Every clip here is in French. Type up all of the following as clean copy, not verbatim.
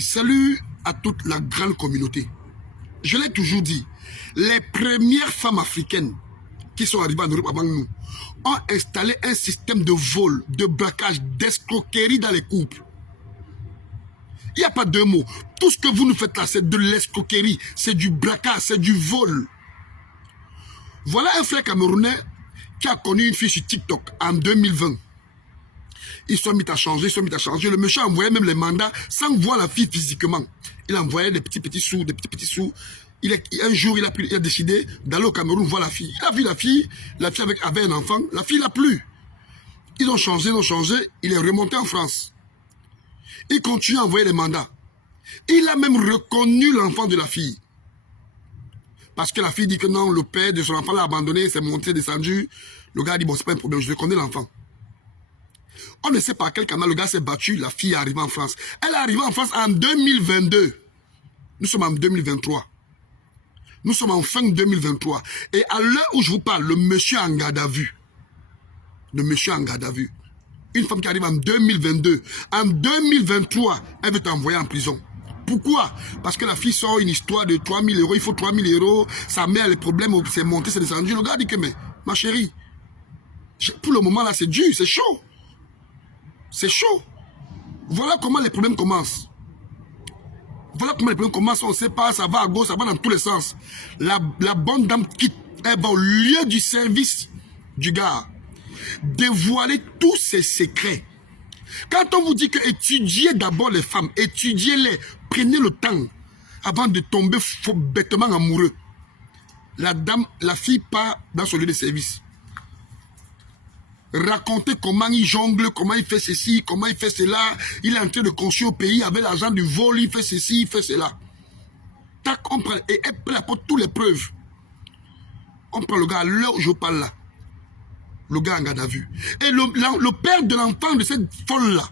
Salut à toute la grande communauté. Je l'ai toujours dit, les premières femmes africaines qui sont arrivées en Europe avant nous ont installé un système de vol, de braquage, d'escroquerie dans les couples. Il n'y a pas deux mots. Tout ce que vous nous faites là, c'est de l'escroquerie, c'est du braquage, c'est du vol. Voilà un frère camerounais qui a connu une fille sur TikTok en 2020. Ils sont mis à changer, Le monsieur envoyait même les mandats sans voir la fille physiquement. Il envoyait des petits sous, un jour, il a décidé d'aller au Cameroun voir la fille. Il a vu la fille avait un enfant, la fille l'a plu. Ils ont changé, il est remonté en France. Il continue à envoyer les mandats. Il a même reconnu l'enfant de la fille. Parce que la fille dit que non, le père de son enfant l'a abandonné, s'est monté, descendu. Le gars a dit, bon, c'est pas un problème, je reconnais l'enfant. On ne sait pas à quel canal le gars s'est battu, la fille est arrivée en France. Elle est arrivée en France en 2022. Nous sommes en 2023. Nous sommes en fin 2023. Et à l'heure où je vous parle, le monsieur en garde à vue. Une femme qui arrive en 2022. En 2023, elle veut t'envoyer en prison. Pourquoi? Parce que la fille sort une histoire de 3 000 euros. Il faut 3 000 euros. Sa mère a les problèmes. C'est monté, c'est descendu. Le gars dit que, mais, ma chérie, pour le moment là, c'est dur, c'est chaud. C'est chaud. Voilà comment les problèmes commencent. On ne sait pas, ça va à gauche, ça va dans tous les sens. La bonne dame quitte, elle va au lieu du service du gars. Dévoiler tous ses secrets. Quand on vous dit que étudiez d'abord les femmes, étudiez-les, prenez le temps avant de tomber bêtement amoureux. La fille part dans son lieu de service. Raconter comment il jongle, comment il fait ceci, comment il fait cela. Il est en train de construire au pays avec l'argent du vol, il fait ceci, il fait cela. Tac, on prend, et elle apporte toutes les preuves. On prend le gars à l'heure où je parle là. Le gars en garde à vue. Et le père de l'enfant de cette folle-là,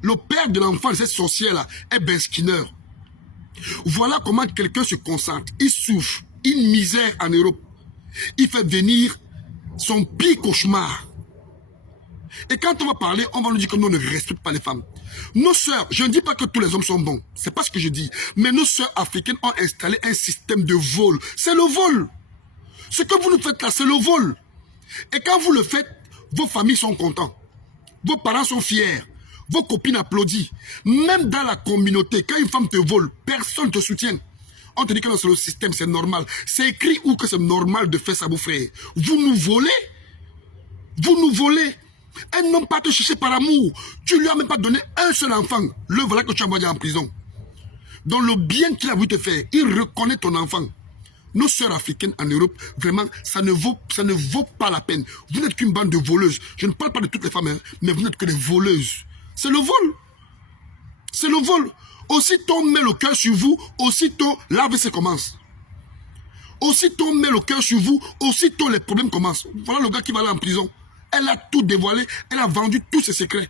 le père de l'enfant de cette sorcière-là, est Ben Skinner. Voilà comment quelqu'un se concentre. Il souffre une misère en Europe. Il fait venir son pire cauchemar. Et quand on va parler, on va nous dire que nous on ne respecte pas les femmes. Nos sœurs, je ne dis pas que tous les hommes sont bons. C'est pas ce que je dis. Mais nos sœurs africaines ont installé un système de vol. C'est le vol. Ce que vous nous faites là, c'est le vol. Et quand vous le faites, vos familles sont contents. Vos parents sont fiers. Vos copines applaudissent. Même dans la communauté, quand une femme te vole, personne ne te soutient. On te dit que c'est le système, c'est normal. C'est écrit où que c'est normal de faire ça, vos frères. Vous nous volez. Vous nous volez. Un homme pas te chercher par amour. Tu lui as même pas donné un seul enfant. Le voilà que tu as envoyé en prison. Dans le bien qu'il a voulu te faire, il reconnaît ton enfant. Nos sœurs africaines en Europe, vraiment, ça ne vaut pas la peine. Vous n'êtes qu'une bande de voleuses. Je ne parle pas de toutes les femmes, hein, mais vous n'êtes que des voleuses. C'est le vol. C'est le vol. Aussitôt on met le cœur sur vous, aussitôt l'AVC commence. Aussitôt on met le cœur sur vous, aussitôt les problèmes commencent. Voilà le gars qui va aller en prison. Elle a tout dévoilé, elle a vendu tous ses secrets.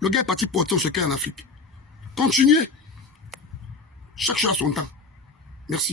Le gars est parti porter son secret en Afrique. Continuez. Chaque chose a son temps. Merci.